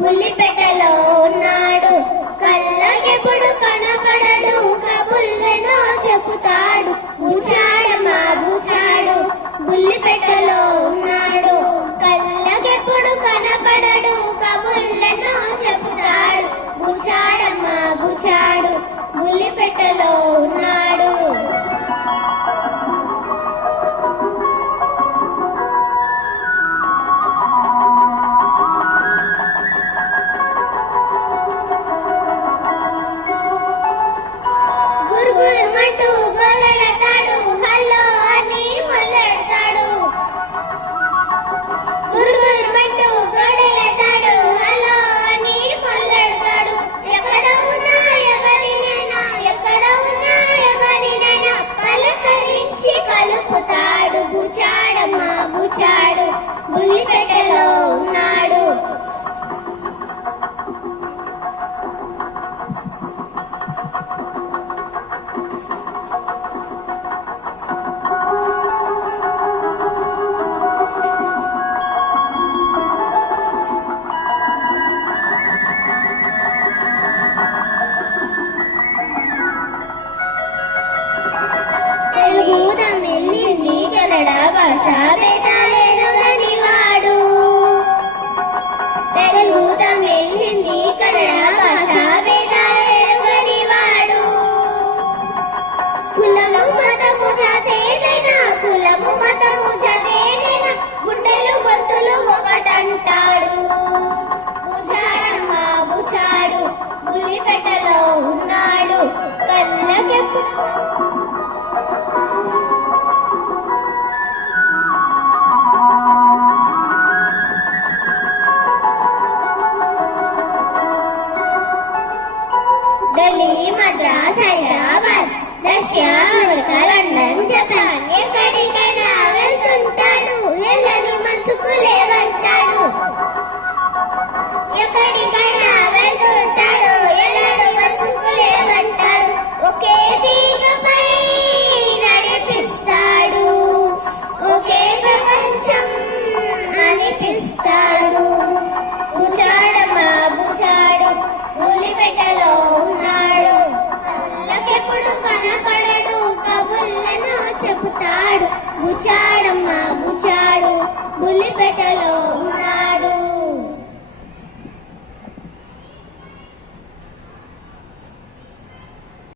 బుల్లిపెట్టలో ఉన్నాడు, కళ్ళకెప్పుడు కనపడడు, కబుర్లెన్నో చెబుతాడు. బూచాడమ్మా బూచాడు, బుల్లిపెట్టలో ఉన్నాడు, కళ్ళకెప్పుడు కనపడడు, కబుర్లెన్నో చెబుతాడు. బూచాడమ్మా బూచాడు, బుల్లిపెట్టలో ఉన్నాడు. గురుగురుమంటూ గొల్లెడతాడు, హల్లో అని మొల్లెడతాడు. గురుగురుమంటూ గొల్లెడతాడు, హల్లో అని మొల్లెడతాడు. ఎక్కడ ఉన్నా ఎవరినైనా, ఎక్కడ ఉన్నా ఎవరినైనా పలకరించి కలుపుతాడు. బూచాడమ్మా బూచాడు, బుల్లిపెట్టలో ఉన్నాడు. తెలుగు తమిళ్ హిందీ కన్నడ భాష భేదాలెరుగని వాడు. తెలుగు తమిళ్ హిందీ కన్నడ భాష భేదాలెరుగని వాడు. కులము మతము జాతేదైనా, కులము మతము జాతేదైనా, గుండెలు గొంతులు ఒకటంటాడు. బూచాడమ్మా బూచాడు, బుల్లిపెట్టలో ఉన్నాడు, కళ్ళకెప్పుడు Delhi, Madras, Hyderabad, Russia, America, London, Japan, ఎక్కడికైనా వెళ్తుంటాడు. ఎల్లని మనసుకు లేవంటాడు. ఎక్కడికైనా వెళ్తుంటాడు, ఎల్లని మనసుకు లేవంటాడు. ఒకే తీగపై నడిపిస్తాడు, ఒకే ప్రపంచం అనిపిస్తాడు. బూచాడమ్మా బూచాడు, బుల్లిపెట్టలో ఉన్నాడు, కళ్ళకెప్పుడు కనపడడు, కబుర్లను చెబుతాడు. బూచాడమ్మా బూచాడు, బుల్లిపెట్టలో